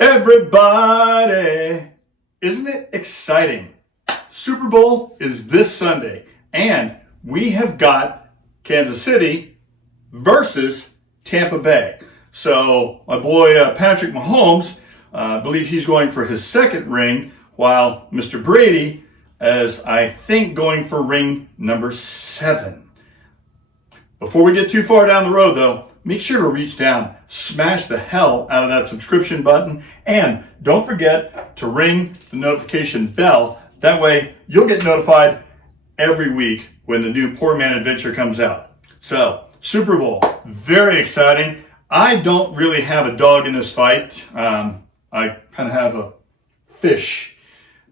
Everybody, isn't it exciting? Super Bowl is this Sunday, and we have got Kansas City versus Tampa Bay. So my boy Patrick Mahomes, I believe he's going for his second ring, while Mr. Brady is, I think, going for ring number 7. Before we get too far down the road, though, make sure to reach down, smash the hell out of that subscription button, and don't forget to ring the notification bell. That way, you'll get notified every week when the new PourMan adventure comes out. So, Super Bowl, very exciting. I don't really have a dog in this fight. I kind of have a fish.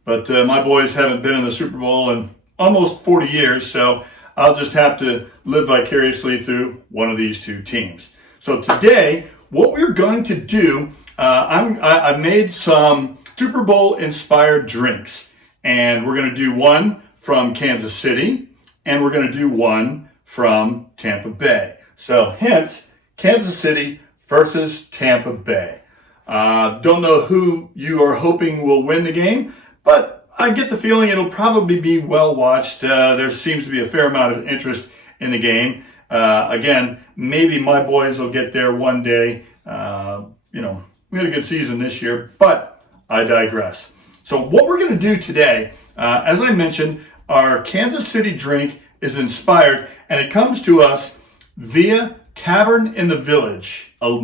But my boys haven't been in the Super Bowl in almost 40 years, so I'll just have to live vicariously through one of these two teams. So today, what we're going to do, I made some Super Bowl inspired drinks, and we're going to do one from Kansas City, and we're going to do one from Tampa Bay. So hence, Kansas City versus Tampa Bay. Don't know who you are hoping will win the game, but I get the feeling it'll probably be well watched. There seems to be a fair amount of interest in the game. Again, maybe my boys will get there one day. We had a good season this year, but I digress. So what we're going to do today, as I mentioned, our Kansas City drink is inspired, and it comes to us via Tavern in the Village, a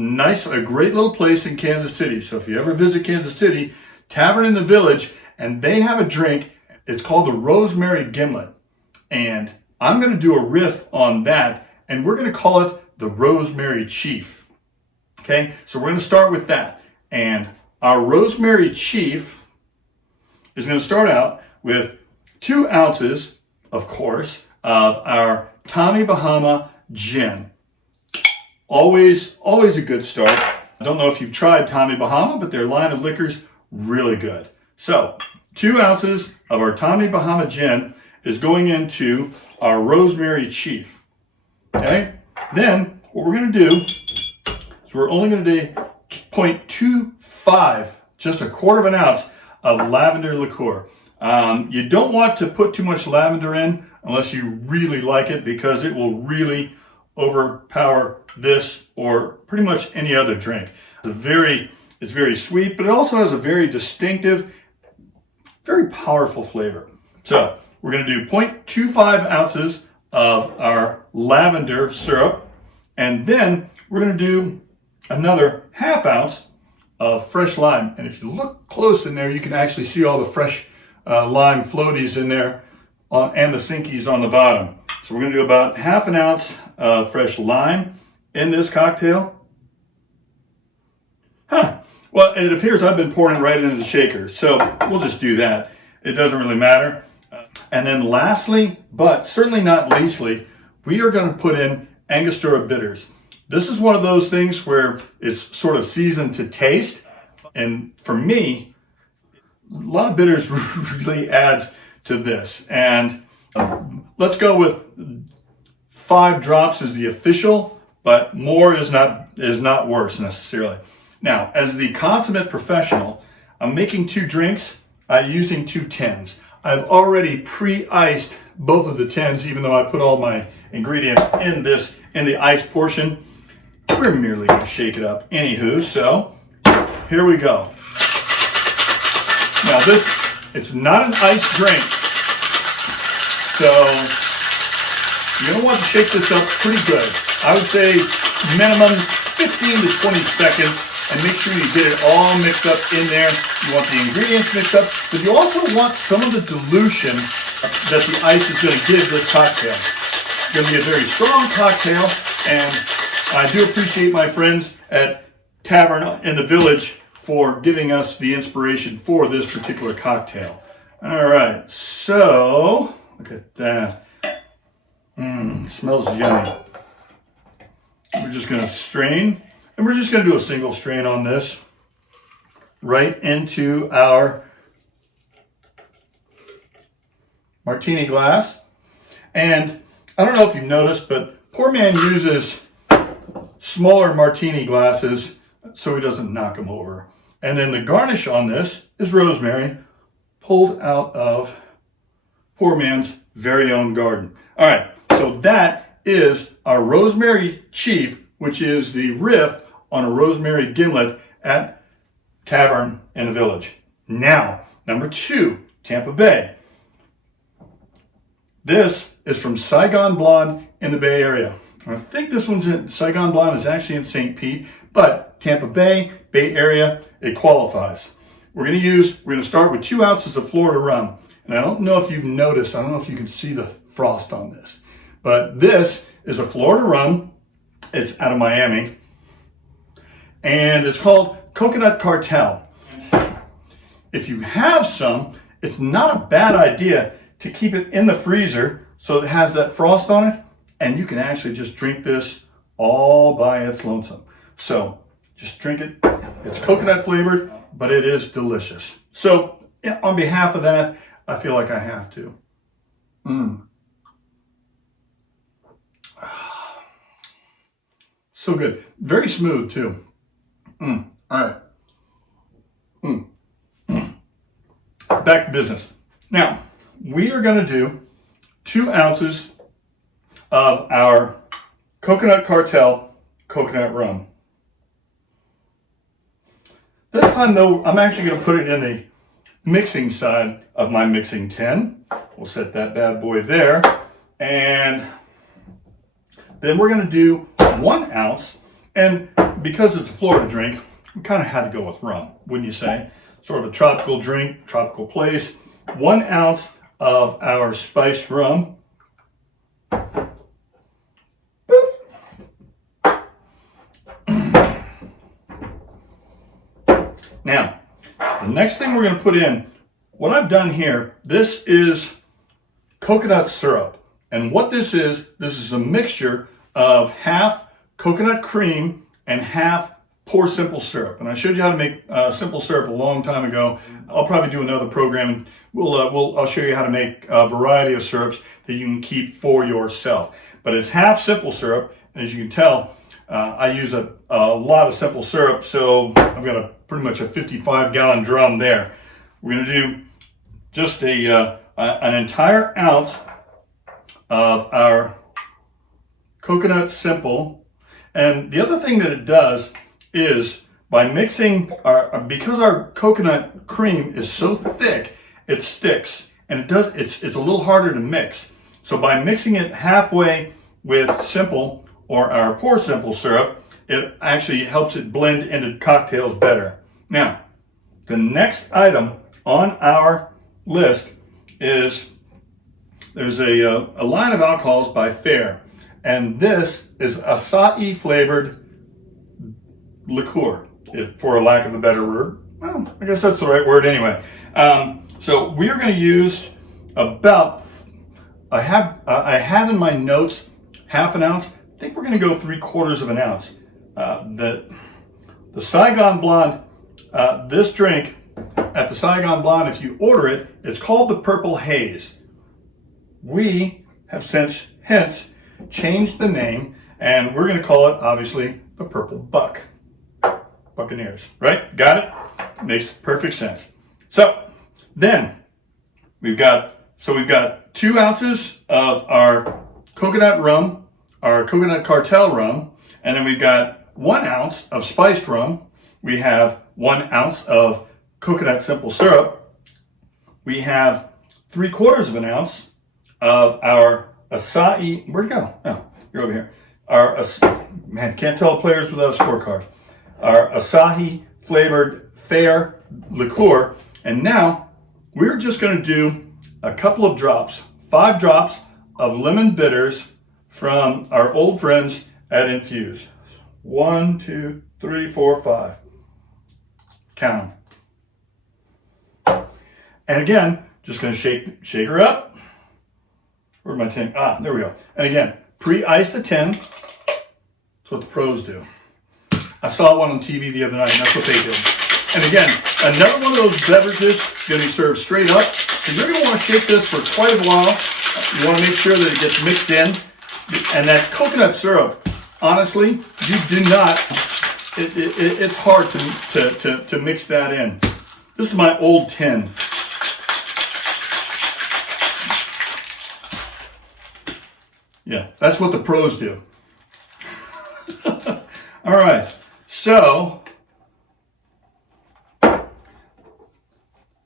great little place in Kansas City. So if you ever visit Kansas City, Tavern in the Village, and they have a drink. It's called the Rosemary Gimlet. And I'm going to do a riff on that, and we're going to call it the Rosemary Chief. Okay, so we're going to start with that. And our Rosemary Chief is going to start out with 2 ounces, of course, of our Tommy Bahama gin. Always a good start. I don't know if you've tried Tommy Bahama, but their line of liquors, really good. So 2 ounces of our Tommy Bahama gin is going into our Rosemary Chief. Okay? Then what we're going to do is we're only going to do 0.25, just a quarter of an ounce of lavender liqueur. You don't want to put too much lavender in unless you really like it, because it will really overpower this or pretty much any other drink. It's very sweet, but it also has a very distinctive, very powerful flavor. So we're going to do 0.25 ounces of our lavender syrup, and then we're going to do another ½ ounce of fresh lime. And if you look close in there, you can actually see all the fresh lime floaties in there and the sinkies on the bottom. So we're going to do about ½ an ounce of fresh lime in this cocktail. Well, it appears I've been pouring it right into the shaker, so we'll just do that. It doesn't really matter. And then lastly, but certainly not leastly, we are going to put in Angostura bitters. This is one of those things where it's sort of seasoned to taste. And for me, a lot of bitters really adds to this. And let's go with 5 drops as the official, but more is not worse necessarily. Now, as the consummate professional, I'm making 2 drinks using 2 tins. I've already pre-iced both of the tins, even though I put all my ingredients in the ice portion. We're merely going to shake it up anywho, so here we go. Now it's not an iced drink, so you're going to want to shake this up pretty good. I would say minimum 15 to 20 seconds. And make sure you get it all mixed up in there. You want the ingredients mixed up, but you also want some of the dilution that the ice is going to give this cocktail. It's going to be a very strong cocktail, and I do appreciate my friends at Tavern in the Village for giving us the inspiration for this particular cocktail. All right, so look at that. Smells yummy. We're just going to strain. And we're just going to do a single strain on this right into our martini glass. And I don't know if you've noticed, but PourMan uses smaller martini glasses so he doesn't knock them over. And then the garnish on this is rosemary, pulled out of PourMan's very own garden. All right, so that is our rosemary chief, which is the riff on a rosemary gimlet at Tavern in the Village. Now, number 2, Tampa Bay. This is from Saigon Blonde in the Bay Area. I think this one's in Saigon Blonde is actually in St. Pete, but Tampa Bay, Bay Area, it qualifies. We're going to start with 2 ounces of Florida rum. And I don't know if you've noticed, I don't know if you can see the frost on this, but this is a Florida rum. It's out of Miami, and it's called Coconut Cartel. If you have some, it's not a bad idea to keep it in the freezer so it has that frost on it, and you can actually just drink this all by its lonesome. So just drink it. It's coconut flavored, but it is delicious. So on behalf of that, I feel like I have to. So good. Very smooth too. All right. Back to business. Now, we are going to do 2 ounces of our Coconut Cartel coconut rum. This time though, I'm actually going to put it in the mixing side of my mixing tin. We'll set that bad boy there. And then we're going to do 1 ounce. And because it's a Florida drink, we kind of had to go with rum, wouldn't you say? Sort of a tropical drink, tropical place. 1 ounce of our spiced rum. Now, the next thing we're going to put in, what I've done here, this is coconut syrup. And what this is a mixture of half coconut cream and half pour simple syrup. And I showed you how to make simple syrup a long time ago. I'll probably do another program and I'll show you how to make a variety of syrups that you can keep for yourself. But it's half simple syrup. And as you can tell, I use a lot of simple syrup, so I've got pretty much a 55-gallon drum there. We're going to do just an entire ounce of our coconut simple. And the other thing that it does is by mixing because our coconut cream is so thick, it sticks, and it's a little harder to mix. So by mixing it halfway with simple or our pour simple syrup, it actually helps it blend into cocktails better. Now, the next item on our list is there's a line of alcohols by Fair, and this is acai flavored liqueur, for a lack of a better word. Well, I guess that's the right word anyway. So we are going to use about, I have in my notes half an ounce. I think we're going to go 3/4 of an ounce. The Saigon Blonde, this drink at the Saigon Blonde, if you order it, it's called the Purple Haze. We have since hence changed the name, and we're going to call it, obviously, the Purple Buck. Buccaneers, right? Got it? Makes perfect sense. So then we've got 2 ounces of our coconut rum, our Coconut Cartel rum, and then we've got 1 ounce of spiced rum. We have 1 ounce of coconut simple syrup. We have 3/4 of an ounce of our acai. Where'd it go? Oh, you're over here. Man, can't tell players without a scorecard. Our acai flavored Fair liqueur. And now we're just going to do a couple of drops, 5 drops of lemon bitters from our old friends at Infuse. 1, 2, 3, 4, 5. Count them. And again, just going to shake her up. Where's my tin? There we go. And again, pre-ice the tin. That's what the pros do. I saw one on TV the other night, and that's what they do. And again, another one of those beverages going to be served straight up. So you're going to want to shake this for quite a while. You want to make sure that it gets mixed in. And that coconut syrup, honestly, you do not it's hard to mix that in. This is my old tin. Yeah, that's what the pros do. All right, so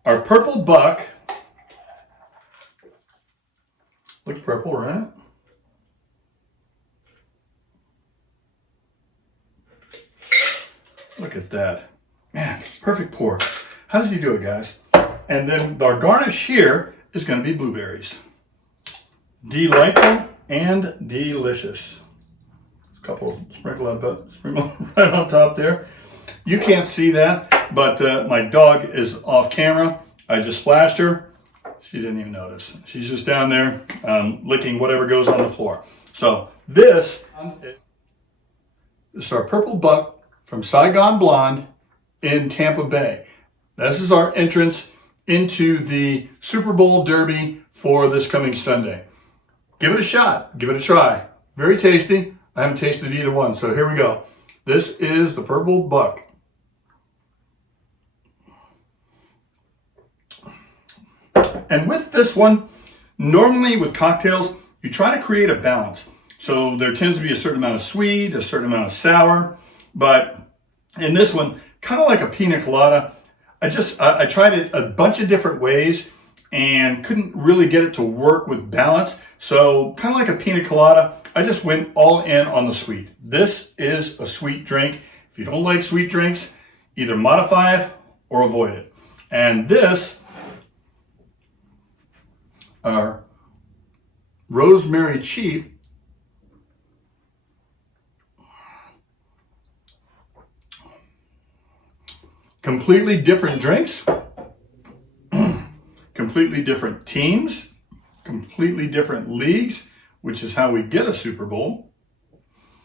our purple buck looks purple, right? Look at that. Man, perfect pour. How does he do it, guys? And then our garnish here is going to be blueberries. Delightful and delicious. A couple sprinkle right on top there. You can't see that, but my dog is off camera. I just splashed her. She didn't even notice. She's just down there licking whatever goes on the floor. So this is our purple buck from Saigon Blonde in Tampa Bay. This is our entrance into the Super Bowl Derby for this coming Sunday. Give it a shot. Give it a try. Very tasty. I haven't tasted either one, so here we go. This is the purple buck. And with this one, normally with cocktails, you try to create a balance. So there tends to be a certain amount of sweet, a certain amount of sour, but in this one, kind of like a pina colada, I tried it a bunch of different ways and couldn't really get it to work with balance. So kind of like a pina colada, I just went all in on the sweet. This is a sweet drink. If you don't like sweet drinks, either modify it or avoid it. And this, our Rosemary Chief, completely different drinks, completely different teams, completely different leagues, which is how we get a Super Bowl.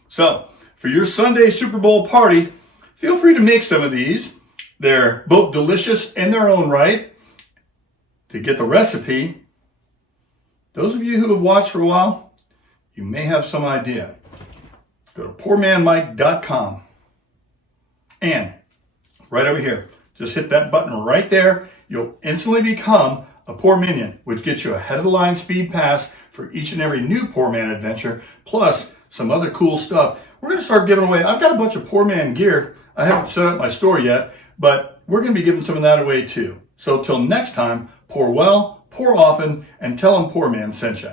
So for your Sunday Super Bowl party, feel free to make some of these. They're both delicious in their own right. To get the recipe, those of you who have watched for a while, you may have some idea. Go to PourManMike.com and right over here, just hit that button right there. You'll instantly become a Pour Minion, which gets you a head of the line speed pass for each and every new PourMan adventure, plus some other cool stuff. We're going to start giving away. I've got a bunch of PourMan gear. I haven't set up my store yet, but we're going to be giving some of that away too. So till next time, pour well, pour often, and tell them PourMan sent you.